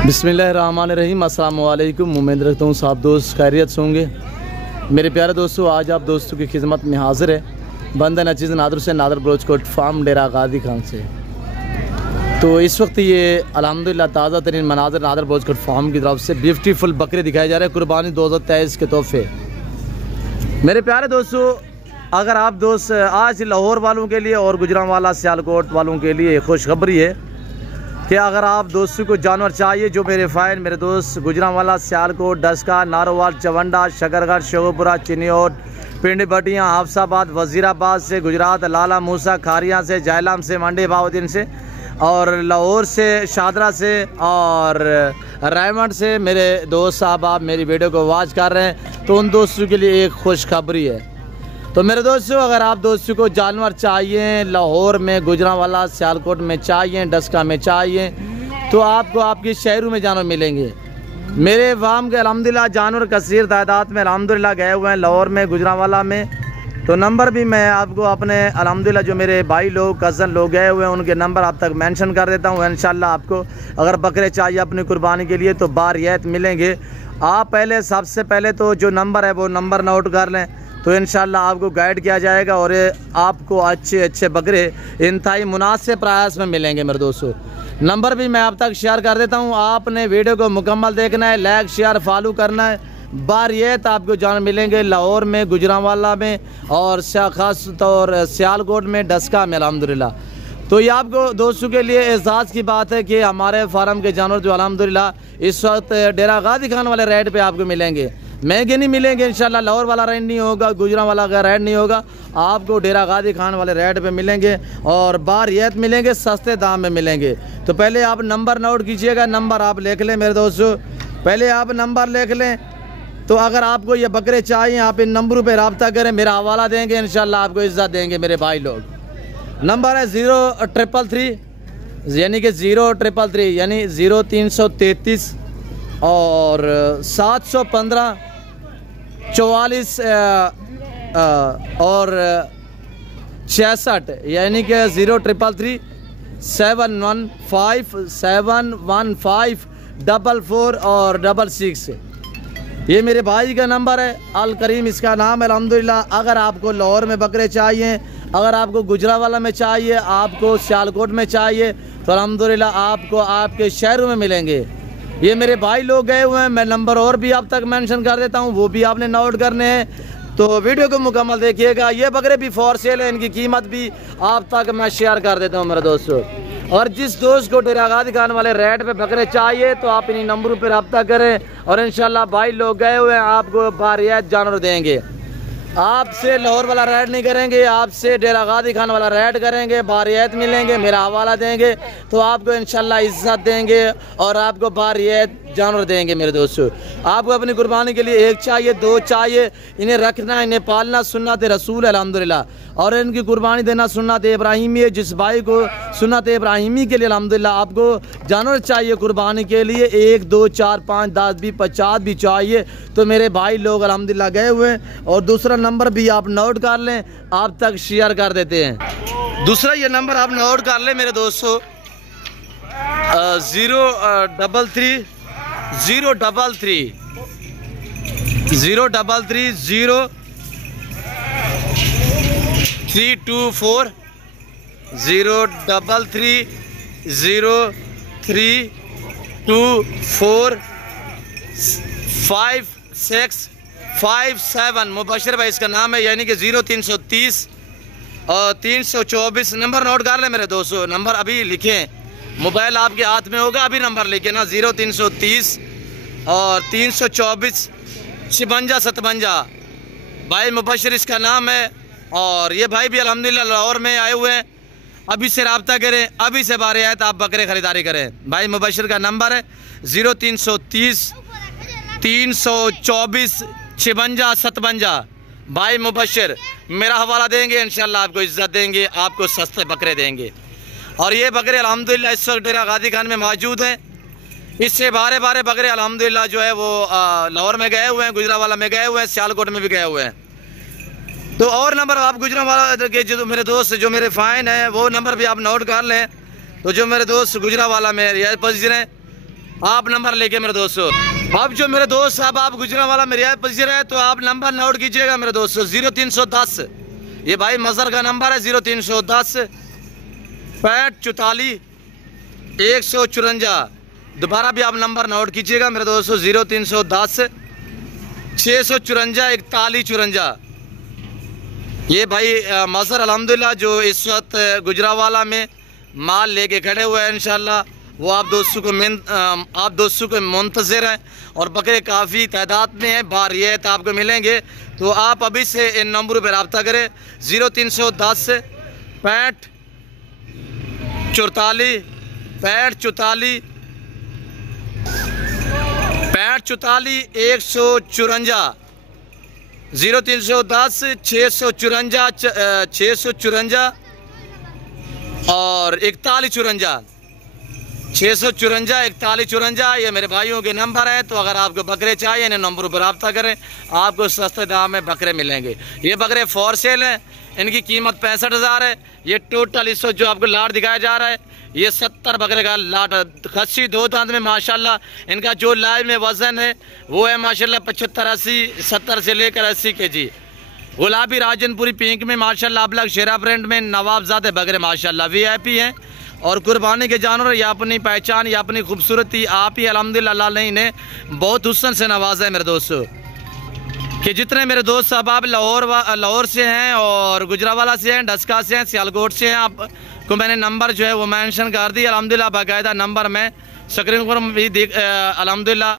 बिस्मिल्लाहिर्रहमानिर्रहीम। अस्सलाम वालेकुम। उम्मीद रखता हूँ सब दोस्त खैरियत से होंगे। मेरे प्यारे दोस्तों, आज आप दोस्तों की खिदमत में हाजिर है बंदा नचीज़ नादर से नादर बलोचकोट फार्म डेरा गाजी खान से। तो इस वक्त ये अल्हम्दुलिल्लाह ताज़ा तरीन मनाजर नादर बलोचकोट फार्म की तरफ से ब्यूटीफुल बकरे दिखाए जा रहे हैं कुर्बानी 2023 के तोहफे। मेरे प्यारे दोस्तों, अगर आप दोस्त आज लाहौर वालों के लिए और गुजरांवाला सियालकोट वालों के लिए खुशखबरी है कि अगर आप दोस्तों को जानवर चाहिए, जो मेरे फ़ाइन मेरे दोस्त गुजरांवाला सियालकोट डस्का नारोवाल चवंडा शकरगढ़ शेखुपुरा चिन्योट पिंड बटियाँ हाफसाबाद वज़ीराबाद से गुजरात लाला मूसा खारिया से जहलाम से मंडी बाउद्दीन से और लाहौर से शादरा से और रायमंड से मेरे दोस्त साहब आप मेरी वीडियो को वॉच कर रहे हैं, तो उन दोस्तों के लिए एक खुशखबरी है। तो मेरे दोस्तों, अगर आप दोस्तों को जानवर चाहिए लाहौर में, गुजरांवाला सियालकोट में चाहिए, डस्का में चाहिए, तो आपको आपके शहरों में जानवर मिलेंगे। मेरे फार्म के अल्हम्दुलिल्लाह जानवर कसीर तादाद में अल्हम्दुलिल्लाह गए हुए हैं लाहौर में, गुजरांवाला में। तो नंबर भी मैं आपको अपने अल्हम्दुलिल्लाह जो मेरे भाई लोग कज़न लोग गए हुए हैं उनके नंबर आप तक मेंशन कर देता हूँ। इंशाल्लाह आपको अगर बकरे चाहिए अपनी कुर्बानी के लिए तो बारियत मिलेंगे। आप पहले सबसे पहले तो जो नंबर है वो नंबर नोट कर लें, तो इंशाल्लाह आपको गाइड किया जाएगा और आपको अच्छे अच्छे बकरे इंतहाई मुनासिब प्राइस में मिलेंगे। मेरे दोस्तों, नंबर भी मैं आप तक शेयर कर देता हूँ। आपने वीडियो को मुकम्मल देखना है, लाइक शेयर फॉलो करना है। बारियत आपको जानवर मिलेंगे लाहौर में, गुजरांवाला में और ख़ास तौर सियालकोट में, डस्का में अल्हम्दुलिल्लाह। तो ये आपको दोस्तों के लिए एहसास की बात है कि हमारे फार्म के जानवर जो अल्हम्दुलिल्लाह इस वक्त डेरा गाजी खान वाले रेट पे आपको मिलेंगे। महंगे नहीं मिलेंगे इंशाल्लाह। लाहौर वाला रेट नहीं होगा, गुजरांवाला का रेट नहीं होगा, आपको डेरा गाजी खान वाले रेट पे मिलेंगे और बारियत मिलेंगे, सस्ते दाम में मिलेंगे। तो पहले आप नंबर नोट कीजिएगा, नंबर आप लिख लें मेरे दोस्तों, पहले आप नंबर लिख लें। तो अगर आपको ये बकरे चाहिए आप इन नंबरों पर रब्ता करें, मेरा हवाला देंगे, इंशाल्लाह आपको इज्जत देंगे मेरे भाई लोग। नंबर है 0333 यानी कि 0333 यानी 0333 और 715 44 और 66 यानी कि 0333 715 715 44 और 66। ये मेरे भाई का नंबर है, अल करीम इसका नाम है अल्हम्दुलिल्लाह। अगर आपको लाहौर में बकरे चाहिए, अगर आपको गुजरांवाला में चाहिए, आपको सियालकोट में चाहिए, तो अल्हम्दुलिल्लाह आपको आपके शहरों में मिलेंगे। ये मेरे भाई लोग गए हुए हैं, मैं नंबर और भी आप तक मेंशन कर देता हूँ, वो भी आपने नोट करने हैं। तो वीडियो को मुकम्मल देखिएगा। ये बकरे भी फॉर सेल है, इनकी कीमत भी आप तक मैं शेयर कर देता हूँ मेरे दोस्तों। और जिस दोस्त को डेरा गाजी खान वाले रेट पे बकरे चाहिए तो आप इन्हीं नंबरों पर रब्ता करें और इंशाल्लाह भाई लोग गए हुए हैं आपको बारियत जानवर देंगे। आपसे लाहौर वाला रेट नहीं करेंगे, आपसे डेरा गाजी खान वाला रेट करेंगे, बारियत मिलेंगे, मेरा हवाला देंगे, तो आपको इंशाल्लाह इज्जत देंगे और आपको बारियत जानवर देंगे। मेरे दोस्तों, आपको अपनी कुर्बानी के लिए एक चाहिए, दो चाहिए, इन्हें रखना, इन्हें पालना सुन्नत रसूल है अल्हम्दुलिल्लाह, और इनकी कुर्बानी देना सुन्नत इब्राहिमी है। जिस भाई को सुन्नत इब्राहिमी के लिए अल्हम्दुलिल्लाह आपको जानवर चाहिए कुर्बानी के लिए, 1 2 4 5 10 भी 50 भी चाहिए, तो मेरे भाई लोग अल्हम्दुलिल्लाह गए हुए हैं। और दूसरा नंबर भी आप नोट कर लें, आप तक शेयर कर देते हैं। दूसरा ये नंबर आप नोट कर लें मेरे दोस्तों, 033 033 033 0324 033 0324 5657 मुबशर भाई इसका नाम है, यानी कि 0330 और 324 नंबर नोट कर ले मेरे दोस्तों। नंबर अभी लिखें, मोबाइल आपके हाथ में होगा, अभी नंबर लिखे ना, 0330 और 324 56 57 भाई मुबशर इसका नाम है। और ये भाई भी अल्हम्दुलिल्लाह लाहौर में आए हुए हैं, अभी से रब्ता करें, अभी से बारियत आप बकरे ख़रीदारी करें। भाई मुबशर का नंबर है 0330 324 56 57 भाई मुबशर, मेरा हवाला देंगे, इंशाल्लाह आपको इज्जत देंगे, आपको सस्ते बकरे देंगे। और ये बकरे अल्हम्दुलिल्लाह इस वक्त डेरा गाजी खान में मौजूद हैं। इससे बारे बकरे अल्हम्दुलिल्लाह जो है वो लाहौर में गए हुए हैं, गुजरांवाला में गए हुए हैं, सियालकोट में भी गए हुए हैं। तो और नंबर आप गुजरांवाला के जो मेरे दोस्त जो मेरे फ़ाइन हैं वो नंबर भी आप नोट कर लें। तो जो मेरे दोस्त गुजरांवाला में रियाज पजीर हैं आप नंबर लेके मेरे दोस्तों। अब जो मेरे दोस्त साहब आप गुजरांवाला में रियायत पसीर है तो आप नंबर नोट कीजिएगा मेरे दोस्तों 0310, ये भाई मजहर का नंबर है 0310 65 154। दोबारा भी आप नंबर नोट कीजिएगा मेरे दोस्तों 0310 654 4154। ये भाई मजहर अल्हम्दुलिल्लाह जो इस वक्त गुजरांवाला में माल लेके खड़े हुए हैं इंशाल्लाह, वो आप दोस्तों को मुंतज़िर हैं और बकरे काफ़ी तादाद में हैं, बारियत आपको मिलेंगे। तो आप अभी से इन नंबरों पर रब्ता करें 0310 65 44 65 44 154 0310 654 और 4154 654 4154। ये मेरे भाइयों के नंबर हैं। तो अगर आपको बकरे चाहिए इन नंबरों पर रब्ता करें, आपको सस्ते दाम में बकरे मिलेंगे। ये बकरे फॉर सेल हैं, इनकी कीमत 65,000 है। ये टोटल इस वक्त जो आपको लाट दिखाया जा रहा है ये 70 बकरे का लाट, खस्सी 2 दांत में माशाल्लाह। इनका जो लाइव में वज़न है वो है माशाल्लाह 75 80 70 से लेकर 80 kg। गुलाबी राजनपुरी पिंक में माशाल्लाह अबलग शेरा प्रिंट में नवाबजादे बकरे माशाल्लाह VIP हैं। और कुर्बानी के जानवर या अपनी पहचान या अपनी खूबसूरती आप ही अल्हम्दुलिल्लाह अल्लाह ने इन्हें बहुत हुस्न से नवाजा है मेरे दोस्तों। कि जितने मेरे दोस्त साहब आप लाहौर से हैं और गुजरांवाला से हैं, डस्का से हैं, सियालकोट से हैं, आपको मैंने नंबर जो है वो मेंशन कर दी अल्हम्दुलिल्लाह। बाकायदा नंबर मैं स्क्रीन पर भी अल्हम्दुलिल्लाह